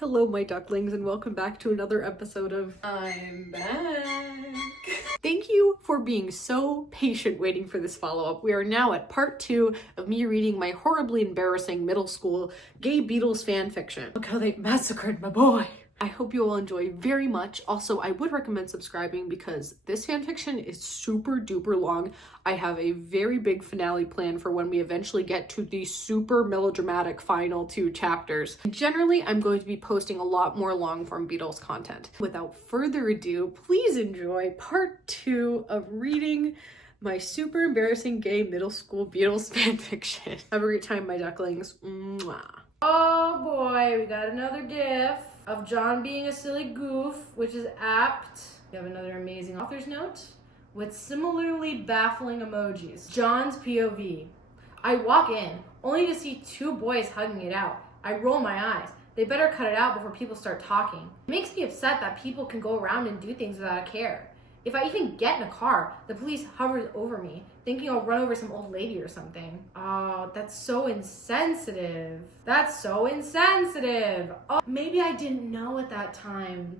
Hello, my ducklings, and welcome back to another episode of I'm Back. Thank you for being so patient waiting for this follow-up. We are now at part 2 of me reading my horribly embarrassing middle school gay Beatles fan fiction. Look how they massacred my boy. I hope you all enjoy very much. Also, I would recommend subscribing because this fanfiction is super duper long. I have a very big finale planned for when we eventually get to the super melodramatic final 2 chapters. Generally, I'm going to be posting a lot more long-form Beatles content. Without further ado, please enjoy part 2 of reading my super embarrassing gay middle school Beatles fanfiction. Have a great time, my ducklings. Mwah. Oh boy, we got another gif of John being a silly goof, which is apt. We have another amazing author's note with similarly baffling emojis. John's POV. I walk in, only to see 2 boys hugging it out. I roll my eyes. They better cut it out before people start talking. It makes me upset that people can go around and do things without a care. If I even get in a car, the police hovers over me, thinking I'll run over some old lady or something. Oh, that's so insensitive. That's so insensitive. Oh, maybe I didn't know at that time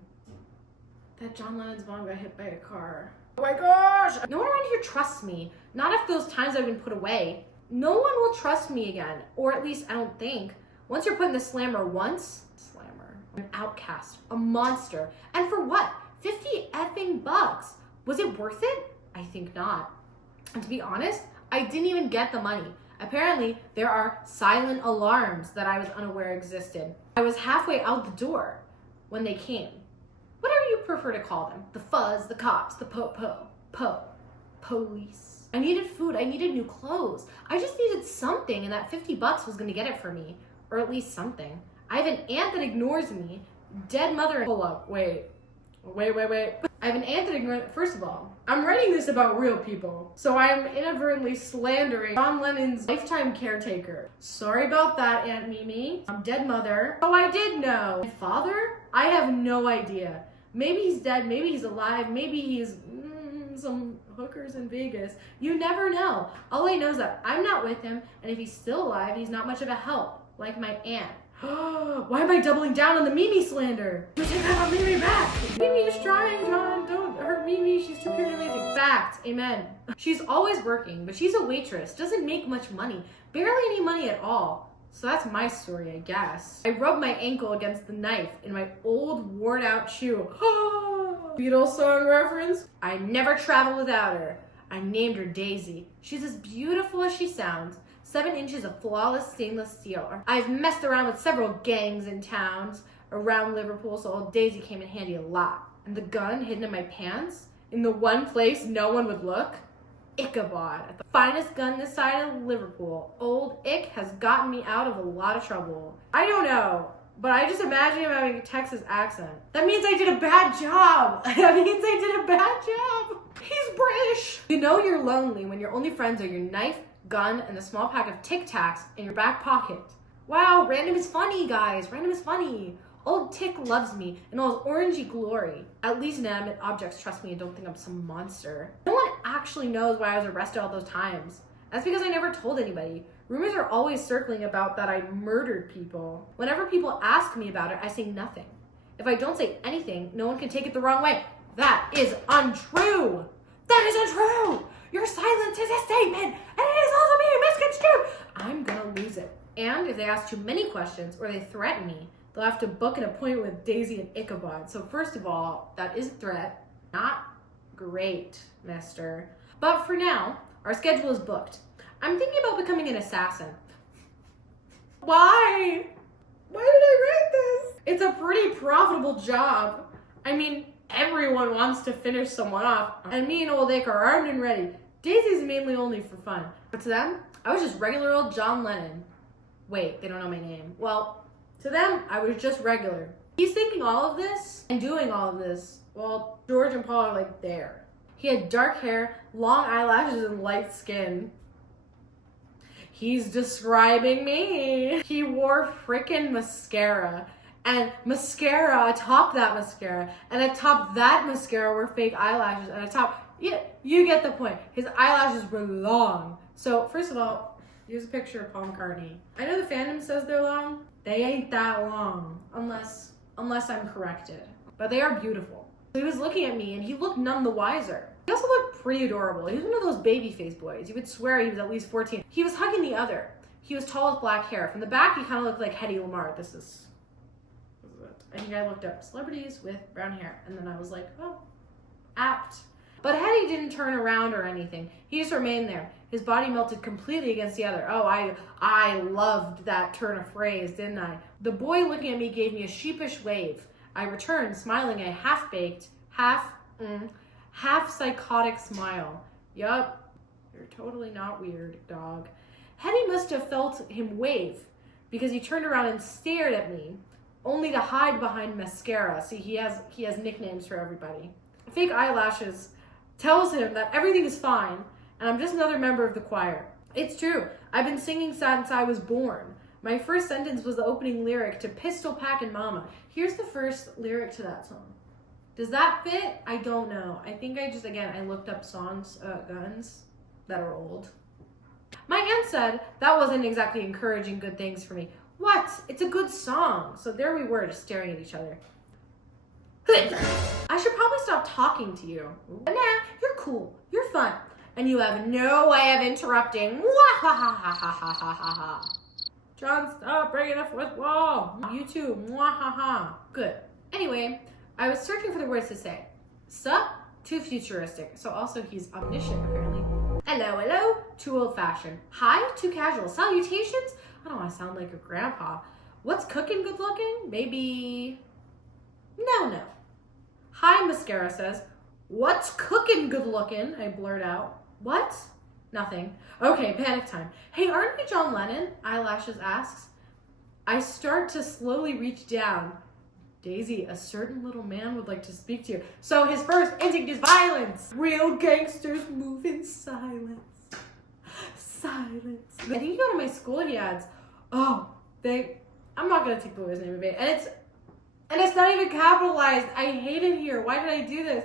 that John Lennon's mom got hit by a car. Oh my gosh! No one around here trusts me. Not after those times I've been put away. No one will trust me again, or at least I don't think. Once you're put in the slammer once, an outcast, a monster, and for what? 50 effing bucks. Was it worth it? I think not. And to be honest, I didn't even get the money. Apparently, there are silent alarms that I was unaware existed. I was halfway out the door when they came. Whatever you prefer to call them. The fuzz, the cops, the police. I needed food, I needed new clothes. I just needed something, and that 50 bucks was gonna get it for me. Or at least something. I have an aunt that ignores me. Dead mother. Hold up, wait. I have an aunt that ignores. First of all, I'm writing this about real people, so I'm inadvertently slandering John Lennon's lifetime caretaker. Sorry about that, Aunt Mimi. Dead mother. Oh, I did know. My father? I have no idea. Maybe he's dead, maybe he's alive, maybe he's some hookers in Vegas. You never know. All I know is that I'm not with him, and if he's still alive, he's not much of a help, like my aunt. Why am I doubling down on the Mimi slander? You take that on Mimi back! Mimi's trying, John. Don't hurt Mimi. She's too pure and amazing. Fact. Amen. She's always working, but she's a waitress. Doesn't make much money. Barely any money at all. So that's my story, I guess. I rubbed my ankle against the knife in my old worn out shoe. Beatles song reference? I never travel without her. I named her Daisy. She's as beautiful as she sounds. 7 inches of flawless stainless steel. I've messed around with several gangs in towns around Liverpool, so old Daisy came in handy a lot. And the gun hidden in my pants, in the one place no one would look? Ichabod, the finest gun this side of Liverpool. Old Ick has gotten me out of a lot of trouble. I don't know, but I just imagine him having a Texas accent. That means I did a bad job. That means I did a bad job. He's British. You know you're lonely when your only friends are your knife, gun, and the small pack of Tic Tacs in your back pocket. Wow, random is funny, guys. Random is funny. Old Tick loves me in all his orangey glory. At least inanimate objects trust me and don't think I'm some monster. No one actually knows why I was arrested all those times. That's because I never told anybody. Rumors are always circling about that I murdered people. Whenever people ask me about it, I say nothing. If I don't say anything, no one can take it the wrong way. That is untrue. That is untrue. Your silence is a statement, and it is also being misconstrued. I'm gonna lose it. And if they ask too many questions or they threaten me, they'll have to book an appointment with Daisy and Ichabod. So first of all, that is a threat. Not great, mister. But for now, our schedule is booked. I'm thinking about becoming an assassin. Why? Why did I write this? It's a pretty profitable job. I mean, everyone wants to finish someone off, and me and old Ick are armed and ready. Daisy's mainly only for fun. But to them, I was just regular old John Lennon. Wait, they don't know my name. Well, to them, I was just regular. He's thinking all of this and doing all of this while George and Paul are like there. He had dark hair, long eyelashes, and light skin. He's describing me. He wore frickin' mascara. And mascara atop that mascara. And atop that mascara were fake eyelashes. And atop, yeah, you get the point. His eyelashes were long. So, first of all, here's a picture of Paul McCartney. I know the fandom says they're long. They ain't that long. Unless unless I'm corrected. But they are beautiful. So he was looking at me and he looked none the wiser. He also looked pretty adorable. He was one of those baby face boys. You would swear he was at least 14. He was hugging the other. He was tall with black hair. From the back, he kind of looked like Hedy Lamarr. This is it. I think I looked up celebrities with brown hair. And then I was like, oh, apt. But Hedy didn't turn around or anything. He just remained there. His body melted completely against the other. Oh, I loved that turn of phrase, didn't I? The boy looking at me gave me a sheepish wave. I returned, smiling a half-baked, half psychotic smile. Yup, you're totally not weird, dog. Hedy must have felt him wave because he turned around and stared at me, only to hide behind mascara. See, he has nicknames for everybody. Fake eyelashes tells him that everything is fine and I'm just another member of the choir. It's true. I've been singing since I was born. My first sentence was the opening lyric to Pistol Packin' Mama. Here's the first lyric to that song. Does that fit? I don't know. I think I looked up songs, guns that are old. My aunt said that wasn't exactly encouraging good things for me. What? It's a good song. So there we were, just staring at each other. I should probably stop talking to you. Nah, you're cool. You're fun. And you have no way of interrupting. John, stop breaking the fourth wall. You too. Good. Anyway, I was searching for the words to say. Sup? Too futuristic. So also he's omniscient, apparently. Hello, hello. Too old-fashioned. Hi? Too casual. Salutations? I don't want to sound like a grandpa. What's cooking good looking? Maybe... No. Hi, mascara says. What's cooking good looking? I blurt out. What? Nothing. Okay, panic time. Hey, aren't we John Lennon? Eyelashes asks. I start to slowly reach down. Daisy, a certain little man would like to speak to you. So his first instinct is violence. Real gangsters move in silence. Silence. I think you go to my school, he adds, I'm not gonna take the boy's name of it. And it's not even capitalized. I hate it here. Why did I do this?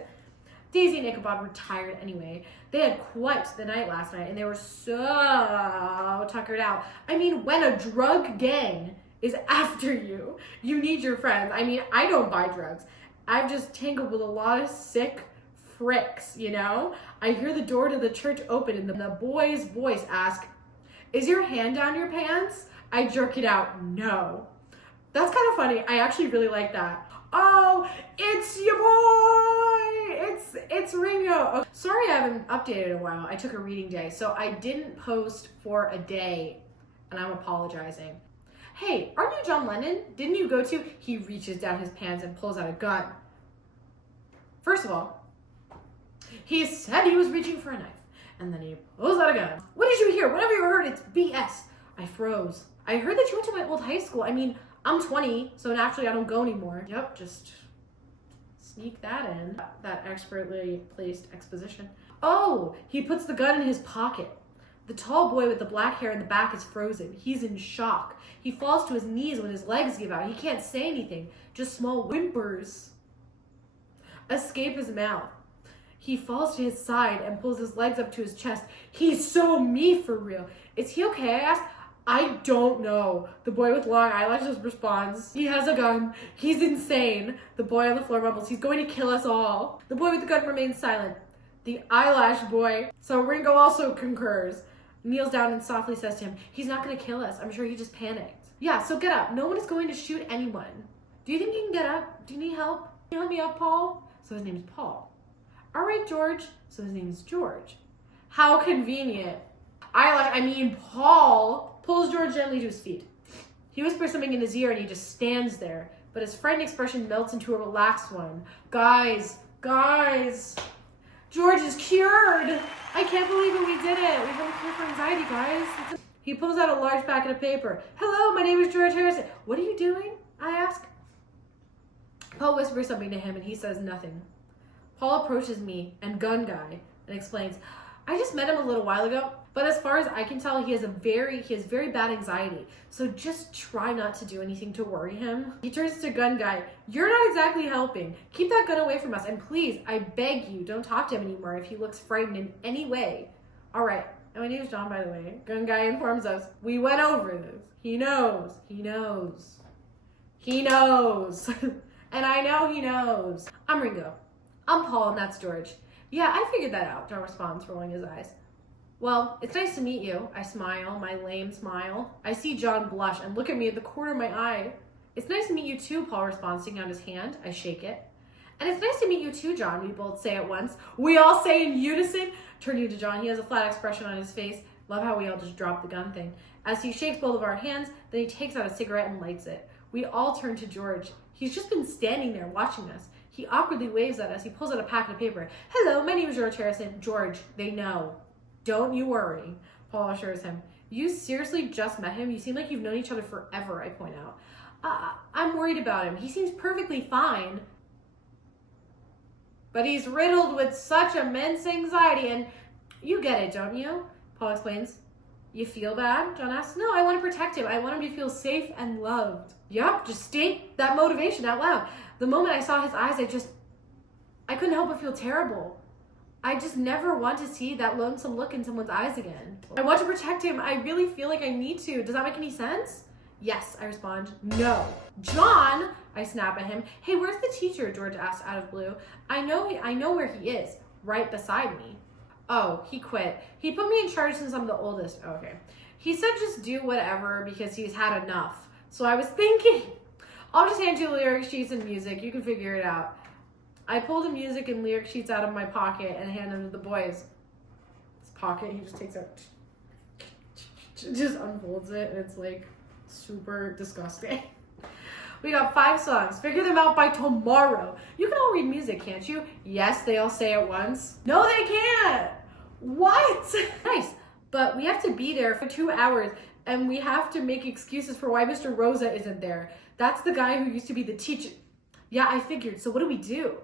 Daisy and Ichabod were tired anyway. They had quite the night last night and they were so tuckered out. I mean, when a drug gang is after you, you need your friends. I mean, I don't buy drugs. I've just tangled with a lot of sick fricks, you know? I hear the door to the church open and the boy's voice ask, is your hand down your pants? I jerk it out, no. That's kind of funny. I actually really like that. Oh, it's your boy! It's Ringo. Oh, sorry I haven't updated in a while. I took a reading day, so I didn't post for a day, and I'm apologizing. Hey, aren't you John Lennon? Didn't you go to... He reaches down his pants and pulls out a gun. First of all, he said he was reaching for a knife, and then he pulls out a gun. What did you hear? Whatever you heard, it's BS. I froze. I heard that you went to my old high school. I mean, I'm 20, so naturally I don't go anymore. Yep, just sneak that in. That expertly placed exposition. Oh, he puts the gun in his pocket. The tall boy with the black hair in the back is frozen. He's in shock. He falls to his knees when his legs give out. He can't say anything, just small whimpers escape his mouth. He falls to his side and pulls his legs up to his chest. He's so me for real. Is he okay? I asked. I don't know. The boy with long eyelashes responds. He has a gun. He's insane. The boy on the floor mumbles. He's going to kill us all. The boy with the gun remains silent. The eyelash boy. So Ringo also concurs. Kneels down and softly says to him, he's not going to kill us. I'm sure he just panicked. Yeah, so get up. No one is going to shoot anyone. Do you think you can get up? Do you need help? Can you help me up, Paul? So his name's Paul. All right, George. So his name's George. How convenient. Paul pulls George gently to his feet. He whispers something in his ear and he just stands there, but his frightened expression melts into a relaxed one. Guys, George is cured. I can't believe it, we did it. We have a cure for anxiety, guys. He pulls out a large packet of paper. Hello, my name is George Harrison. What are you doing? I ask. Paul whispers something to him and he says nothing. Paul approaches me and gun guy and explains, I just met him a little while ago, but as far as I can tell, he has very bad anxiety. So just try not to do anything to worry him. He turns to gun guy. You're not exactly helping. Keep that gun away from us. And please, I beg you, don't talk to him anymore if he looks frightened in any way. All right. And my name is John, by the way. Gun guy informs us. We went over this. He knows. And I know he knows. I'm Ringo. I'm Paul, and that's George. Yeah, I figured that out, John responds, rolling his eyes. Well, it's nice to meet you. I smile, my lame smile. I see John blush and look at me at the corner of my eye. It's nice to meet you too, Paul responds, sticking out his hand. I shake it. And it's nice to meet you too, John, we both say at once. We all say in unison. Turning to John, he has a flat expression on his face. Love how we all just dropped the gun thing. As he shakes both of our hands, then he takes out a cigarette and lights it. We all turn to George. He's just been standing there watching us. He awkwardly waves at us. He pulls out a packet of paper. Hello, my name is George Harrison. George, they know. Don't you worry, Paul assures him. You seriously just met him? You seem like you've known each other forever, I point out. I'm worried about him. He seems perfectly fine. But he's riddled with such immense anxiety, and you get it, don't you? Paul explains. You feel bad? John asks. No, I want to protect him. I want him to feel safe and loved. Yup, just state that motivation out loud. The moment I saw his eyes, I couldn't help but feel terrible. I just never want to see that lonesome look in someone's eyes again. I want to protect him. I really feel like I need to. Does that make any sense? Yes, I respond. No. John, I snap at him. Hey, where's the teacher? George asks out of blue. I know where he is. Right beside me. Oh, he quit. He put me in charge since I'm the oldest. Oh, okay. He said just do whatever because he's had enough. So I was thinking, I'll just hand you lyric sheets and music. You can figure it out. I pull the music and lyric sheets out of my pocket and hand them to the boys. His pocket, he just takes out, just unfolds it, and it's like super disgusting. We got 5 songs. Figure them out by tomorrow. You can all read music, can't you? Yes, they all say at once. No, they can't. What? Nice. But we have to be there for 2 hours, and we have to make excuses for why Mr. Rosa isn't there. That's the guy who used to be the teacher. Yeah, I figured. So what do we do?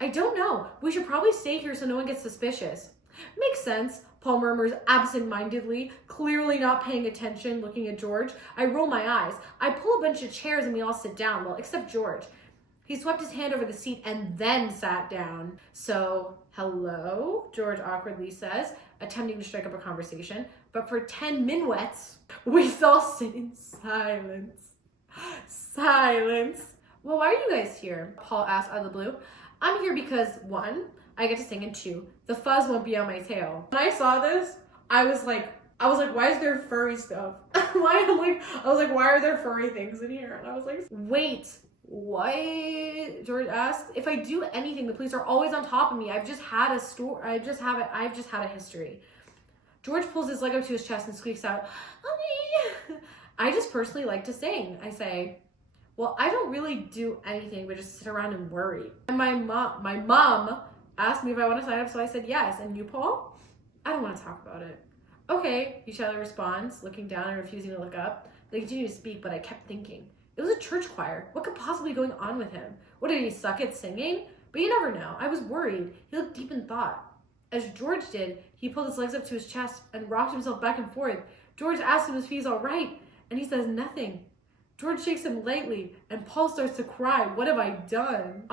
I don't know. We should probably stay here so no one gets suspicious. Makes sense, Paul murmurs absent-mindedly, clearly not paying attention, looking at George. I roll my eyes. I pull a bunch of chairs and we all sit down, well, except George. He swept his hand over the seat and then sat down. So, hello, George awkwardly says, attempting to strike up a conversation. But for 10 minuets, we all sit in silence. Silence. Well, why are you guys here? Paul asked out of the blue. I'm here because 1, I get to sing, and 2, the fuzz won't be on my tail. When I saw this, I was like, why is there furry stuff? Why are there furry things in here? And I was like, wait, what? George asked. If I do anything, the police are always on top of me. I've just had a history. George pulls his leg up to his chest and squeaks out, "Mommy!" I just personally like to sing, I say. Well, I don't really do anything but just sit around and worry. And my mom asked me if I want to sign up, so I said yes. And you, Paul? I don't want to talk about it. Okay, he shyly responds, looking down and refusing to look up. They continued to speak, but I kept thinking. It was a church choir. What could possibly be going on with him? What, did he suck at singing? But you never know. I was worried. He looked deep in thought. As George did, he pulled his legs up to his chest and rocked himself back and forth. George asked him if he's all right, and he says nothing. George shakes him lightly, and Paul starts to cry. What have I done?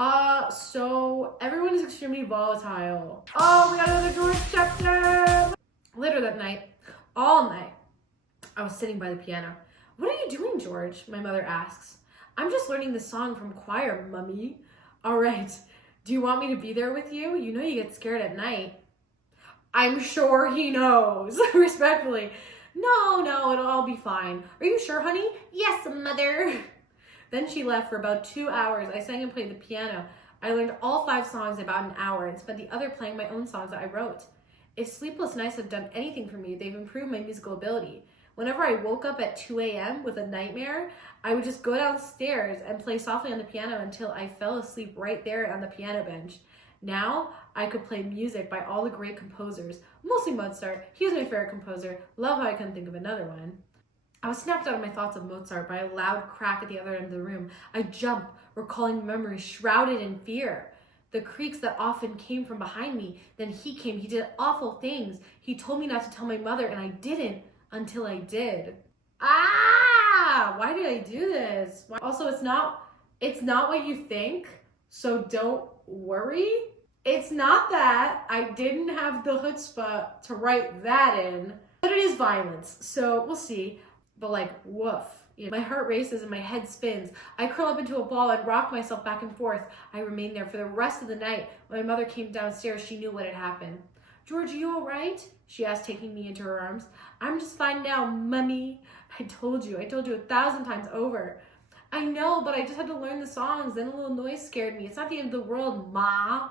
So everyone is extremely volatile. Oh, we got another George chapter! Later that night, all night, I was sitting by the piano. What are you doing, George? My mother asks. I'm just learning the song from choir, Mummy. All right. Do you want me to be there with you? You know you get scared at night. I'm sure he knows. Respectfully. No, it'll all be fine. Are you sure, honey? Yes, mother. Then she left for about 2 hours. I sang and played the piano. I learned all 5 songs in about an hour and spent the other playing my own songs that I wrote. If sleepless nights have done anything for me, they've improved my musical ability. Whenever I woke up at 2 a.m. with a nightmare, I would just go downstairs and play softly on the piano until I fell asleep right there on the piano bench. Now, I could play music by all the great composers, mostly Mozart. He was my favorite composer. Love how I couldn't think of another one. I was snapped out of my thoughts of Mozart by a loud crack at the other end of the room. I jumped, recalling memories shrouded in fear. The creaks that often came from behind me. Then he came. He did awful things. He told me not to tell my mother, and I didn't until I did. Why did I do this? Also, it's not what you think, so don't worry. It's not that. I didn't have the chutzpah to write that in, but it is violence, so we'll see. But like, woof. My heart races and my head spins. I curl up into a ball and rock myself back and forth. I remain there for the rest of the night. When my mother came downstairs, she knew what had happened. George, are you all right? She asked, taking me into her arms. I'm just fine now, Mummy. I told you 1,000 times over. I know, but I just had to learn the songs. Then a little noise scared me. It's not the end of the world, Ma.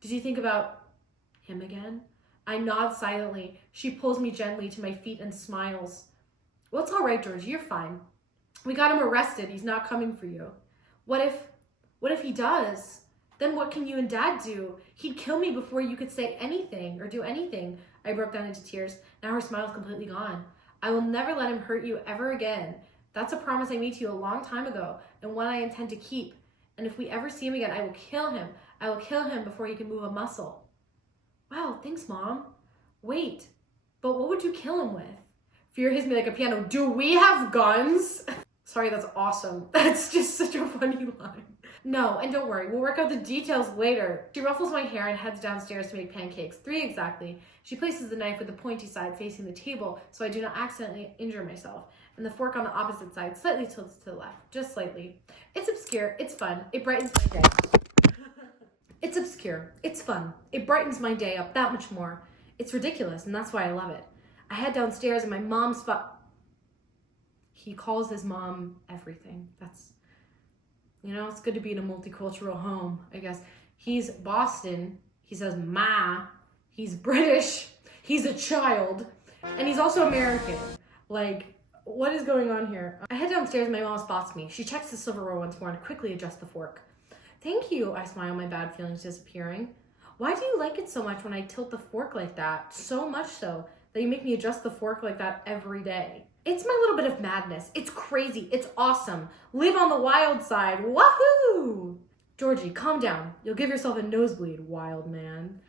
Did you think about him again? I nod silently. She pulls me gently to my feet and smiles. Well, it's all right, George. You're fine. We got him arrested. He's not coming for you. What if he does? Then what can you and Dad do? He'd kill me before you could say anything or do anything. I broke down into tears. Now her smile's completely gone. I will never let him hurt you ever again. That's a promise I made to you a long time ago, and one I intend to keep. And if we ever see him again, I will kill him. I will kill him before he can move a muscle. Wow, thanks, Mom. Wait, but what would you kill him with? Fear hits me like a piano. Do we have guns? Sorry, that's awesome. That's just such a funny line. No, and don't worry, we'll work out the details later. She ruffles my hair and heads downstairs to make pancakes, 3 exactly. She places the knife with the pointy side facing the table so I do not accidentally injure myself, and the fork on the opposite side slightly tilts to the left, just slightly. It's obscure, it's fun, it brightens my day. It's obscure, it's fun, it brightens my day up that much more. It's ridiculous, and that's why I love it. I head downstairs and my mom He calls his mom everything. That's, it's good to be in a multicultural home, I guess. He's Boston. He says ma. He's British. He's a child. And he's also American. Like, what is going on here? I head downstairs and my mom spots me. She checks the silverware once more and quickly adjusts the fork. Thank you, I smile, my bad feelings disappearing. Why do you like it so much when I tilt the fork like that? So much so that you make me adjust the fork like that every day. It's my little bit of madness. It's crazy. It's awesome. Live on the wild side. Wahoo! Georgie, calm down. You'll give yourself a nosebleed, wild man.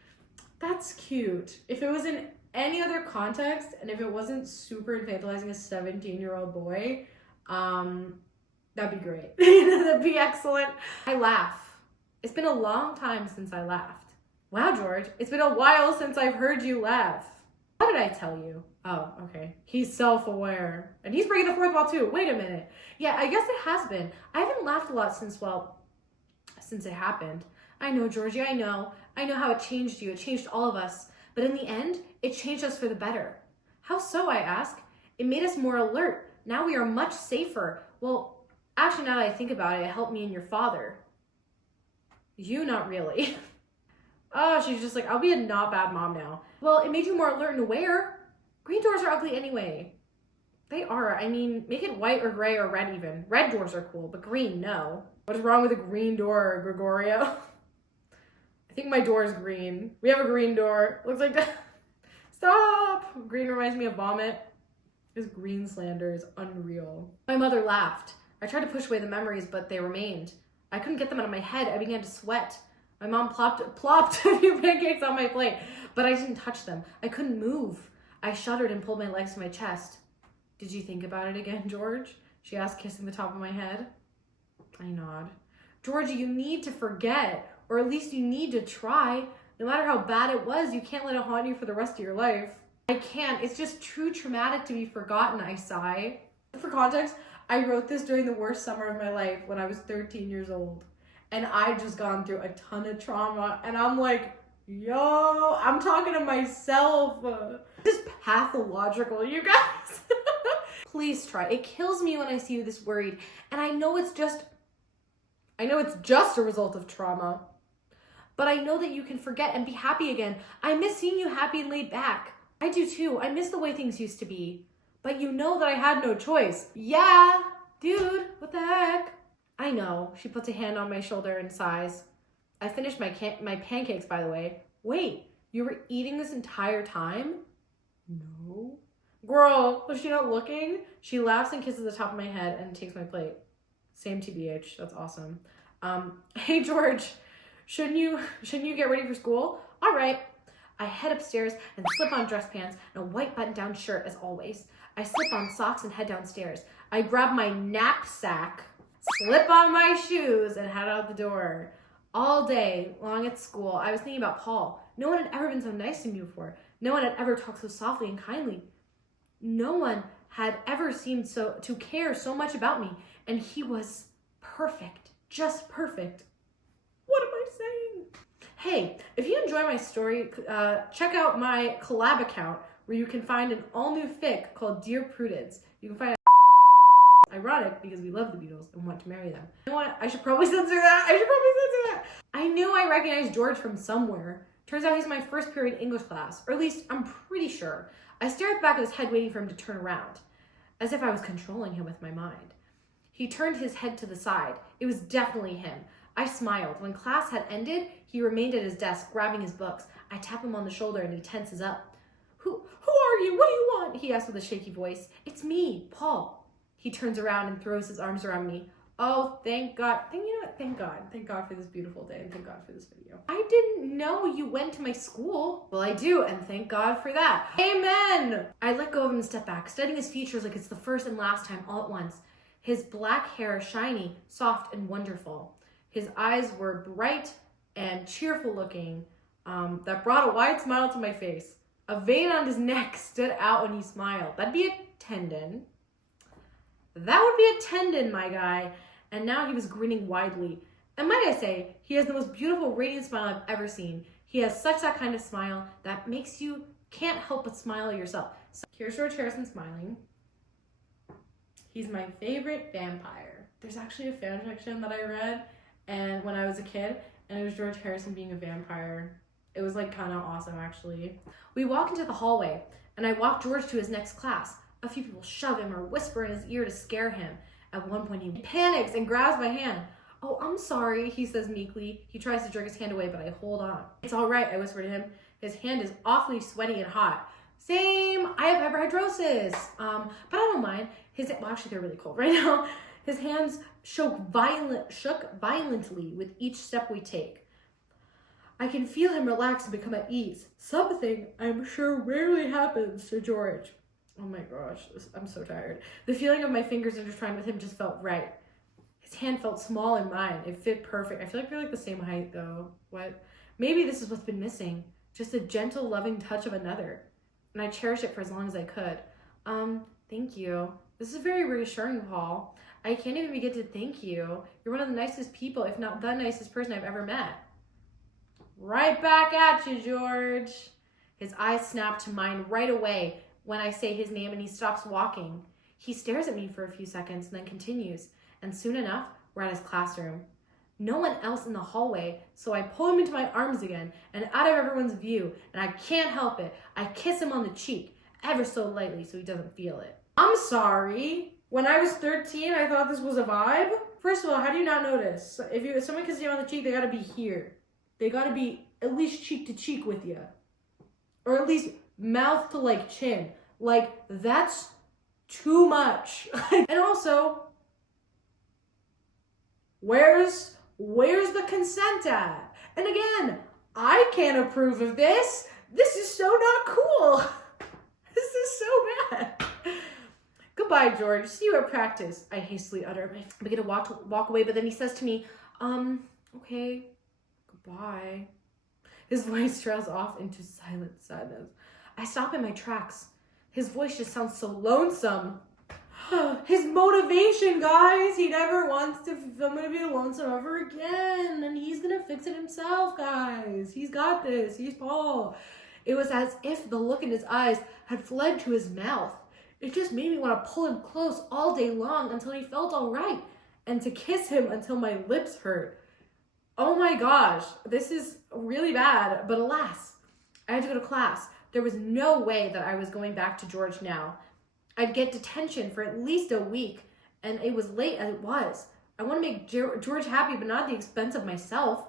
That's cute. If it was in any other context, and if it wasn't super infantilizing a 17-year-old boy, that'd be great. That'd be excellent. I laugh. It's been a long time since I laughed. Wow, George, it's been a while since I've heard you laugh. What did I tell you? Oh, okay. He's self-aware. And he's breaking the fourth wall too. Wait a minute. Yeah, I guess it has been. I haven't laughed a lot since it happened. I know, Georgie, I know. I know how it changed you. It changed all of us. But in the end, it changed us for the better. How so, I ask? It made us more alert. Now we are much safer. Well, actually, now that I think about it, it helped me and your father. You, not really. Oh, she's just like, I'll be a not bad mom now. Well, it made you more alert and aware. Green doors are ugly anyway. They are. I mean, make it white or gray or red even. Red doors are cool, but green, no. What is wrong with a green door, Gregorio? I think my door is green. We have a green door. Looks like that. Stop! Green reminds me of vomit. This green slander is unreal. My mother laughed. I tried to push away the memories, but they remained. I couldn't get them out of my head. I began to sweat. My mom plopped a few pancakes on my plate, but I didn't touch them. I couldn't move. I shuddered and pulled my legs to my chest. Did you think about it again, George? She asked, kissing the top of my head. I nod. Georgie, you need to forget, or at least you need to try. No matter how bad it was, you can't let it haunt you for the rest of your life. I can't. It's just too traumatic to be forgotten, I sigh. For context, I wrote this during the worst summer of my life when I was 13 years old. And I'd just gone through a ton of trauma. And I'm like, yo, I'm talking to myself. This is pathological, you guys. Please try. It kills me when I see you this worried. And I know it's just a result of trauma. But I know that you can forget and be happy again. I miss seeing you happy and laid back. I do too. I miss the way things used to be. But you know that I had no choice. Yeah, dude, what the heck? I know. She puts a hand on my shoulder and sighs. I finished my pancakes, by the way. Wait, you were eating this entire time? No. Girl, was she not looking? She laughs and kisses the top of my head and takes my plate. Same TBH. That's awesome. Hey, George, shouldn't you get ready for school? All right. I head upstairs and slip on dress pants and a white button-down shirt as always. I slip on socks and head downstairs. I grab my knapsack, slip on my shoes, and head out the door. All day long at school, I was thinking about Paul. No one had ever been so nice to me before. No one had ever talked so softly and kindly. No one had ever seemed to care so much about me, and he was perfect, just perfect. What am I saying? Hey, if you enjoy my story, check out my collab account where you can find an all-new fic called Dear Prudence. You can find it ironic because we love the Beatles and want to marry them. You know what? I should probably censor that. I knew I recognized George from somewhere. Turns out he's in my first period English class, or at least I'm pretty sure. I stared at the back of his head waiting for him to turn around, as if I was controlling him with my mind. He turned his head to the side. It was definitely him. I smiled. When class had ended, he remained at his desk, grabbing his books. I tap him on the shoulder and he tenses up. Who are you? What do you want? He asked with a shaky voice. It's me, Paul. He turns around and throws his arms around me. Oh, thank God. Thank God. Thank God for this beautiful day, and thank God for this video. I didn't know you went to my school. Well, I do, and thank God for that. Amen! I let go of him and step back, studying his features like it's the first and last time all at once. His black hair shiny, soft, and wonderful. His eyes were bright and cheerful looking, that brought a wide smile to my face. A vein on his neck stood out when he smiled. That'd be a tendon. That would be a tendon, my guy. And now he was grinning widely. And might I say, he has the most beautiful, radiant smile I've ever seen. He has such that kind of smile that makes you can't help but smile at yourself. So here's George Harrison smiling. He's my favorite vampire. There's actually a fan fiction that I read and when I was a kid, and it was George Harrison being a vampire. It was like kind of awesome, actually. We walk into the hallway, and I walk George to his next class. A few people shove him or whisper in his ear to scare him. At one point, he panics and grabs my hand. Oh, I'm sorry, he says meekly. He tries to jerk his hand away, but I hold on. It's all right, I whisper to him. His hand is awfully sweaty and hot. Same, I have hyperhidrosis. But I don't mind. Well, actually, they're really cold right now. His hands shook violently with each step we take. I can feel him relax and become at ease. Something I'm sure rarely happens to George. Oh my gosh, I'm so tired. The feeling of my fingers intertwined with him just felt right. His hand felt small in mine. It fit perfect. I feel like we're like the same height though. What? Maybe this is what's been missing. Just a gentle, loving touch of another. And I cherished it for as long as I could. Thank you. This is very reassuring, Paul. I can't even begin to thank you. You're one of the nicest people, if not the nicest person I've ever met. Right back at you, George. His eyes snap to mine right away when I say his name and he stops walking. He stares at me for a few seconds and then continues. And soon enough, we're at his classroom. No one else in the hallway, so I pull him into my arms again and out of everyone's view, and I can't help it. I kiss him on the cheek, ever so lightly so he doesn't feel it. I'm sorry. When I was 13, I thought this was a vibe. First of all, how do you not notice? If someone kisses you on the cheek, they gotta be here. They gotta be at least cheek to cheek with you. Or at least mouth to like chin. Like, that's too much. And also, where's the consent at? And again, I can't approve of this. This is so not cool. This is so bad. Goodbye, George. See you at practice. I hastily utter. I begin to walk away, but then he says to me, okay, goodbye. His voice trails off into silent sadness. I stop in my tracks. His voice just sounds so lonesome. His motivation, guys. He never wants someone to be lonesome ever again. And he's going to fix it himself, guys. He's got this. He's Paul. It was as if the look in his eyes had fled to his mouth. It just made me want to pull him close all day long until he felt all right. And to kiss him until my lips hurt. Oh my gosh. This is really bad. But alas, I had to go to class. There was no way that I was going back to George now. I'd get detention for at least a week, and it was late as it was. I want to make George happy, but not at the expense of myself.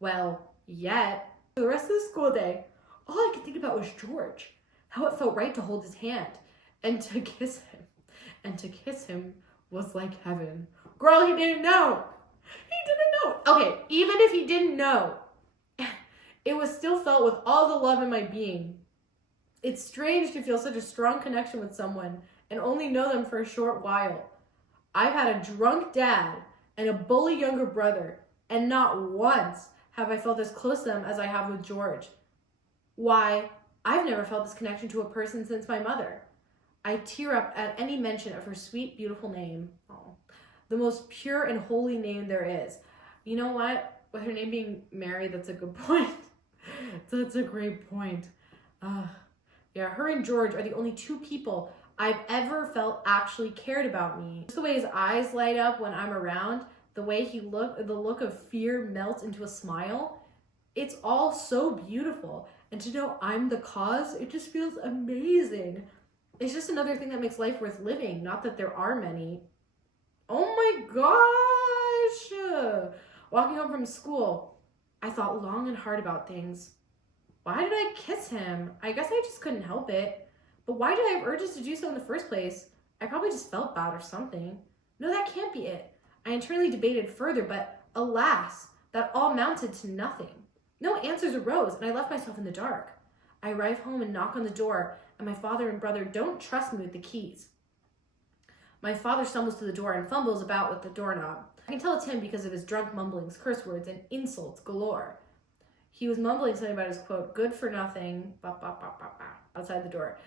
Well, yet. For the rest of the school day, all I could think about was George, how it felt right to hold his hand, and to kiss him. And to kiss him was like heaven. Girl, he didn't know. He didn't know. Okay, even if he didn't know, it was still felt with all the love in my being. It's strange to feel such a strong connection with someone and only know them for a short while. I've had a drunk dad and a bully younger brother, and not once have I felt as close to them as I have with George. Why, I've never felt this connection to a person since my mother. I tear up at any mention of her sweet, beautiful name. Oh, the most pure and holy name there is. You know what? With her name being Mary, that's a good point. That's a great point. Yeah, her and George are the only two people I've ever felt actually cared about me. Just the way his eyes light up when I'm around, the way the look of fear melts into a smile. It's all so beautiful. And to know I'm the cause, it just feels amazing. It's just another thing that makes life worth living. Not that there are many. Oh my gosh! Walking home from school, I thought long and hard about things. Why did I kiss him? I guess I just couldn't help it. But why did I have urges to do so in the first place? I probably just felt bad or something. No, that can't be it. I internally debated further, but alas, that all amounted to nothing. No answers arose, and I left myself in the dark. I arrive home and knock on the door, and my father and brother don't trust me with the keys. My father stumbles to the door and fumbles about with the doorknob. I can tell it's him because of his drunk mumblings, curse words, and insults galore. He was mumbling something about his, quote, good for nothing, outside the door.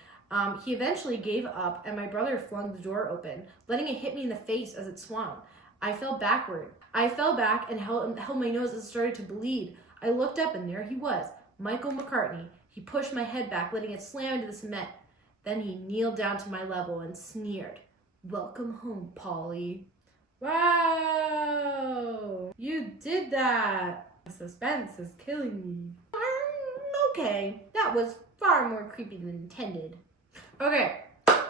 He eventually gave up, and my brother flung the door open, letting it hit me in the face as it swung. I fell backward. I fell back and held my nose as it started to bleed. I looked up, and there he was, Michael McCartney. He pushed my head back, letting it slam into the cement. Then he kneeled down to my level and sneered, welcome home, Polly. Wow! You did that! Suspense is killing me. Okay, that was far more creepy than intended. Okay,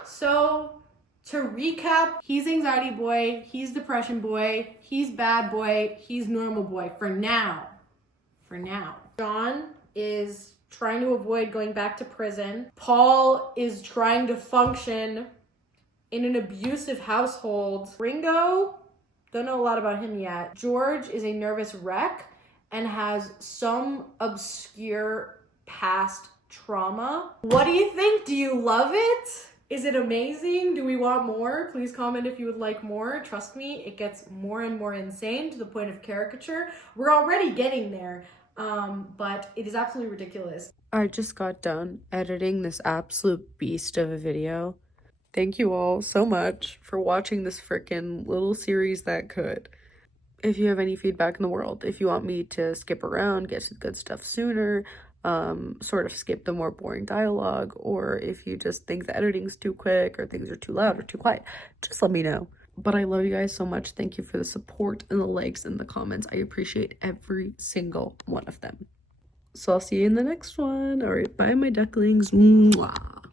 so to recap, he's anxiety boy, he's depression boy, he's bad boy, he's normal boy for now. John is trying to avoid going back to prison. Paul is trying to function in an abusive household. Ringo, don't know a lot about him yet. George is a nervous wreck and has some obscure past trauma. What do you think? Do you love it? Is it amazing? Do we want more? Please comment if you would like more. Trust me, it gets more and more insane to the point of caricature. We're already getting there, but it is absolutely ridiculous. I just got done editing this absolute beast of a video. Thank you all so much for watching this freaking little series that could. If you have any feedback in the world, if you want me to skip around, get to the good stuff sooner, sort of skip the more boring dialogue, or if you just think the editing's too quick or things are too loud or too quiet, just let me know. But I love you guys so much. Thank you for the support and the likes and the comments. I appreciate every single one of them. So I'll see you in the next one. All right, bye my ducklings. Mwah.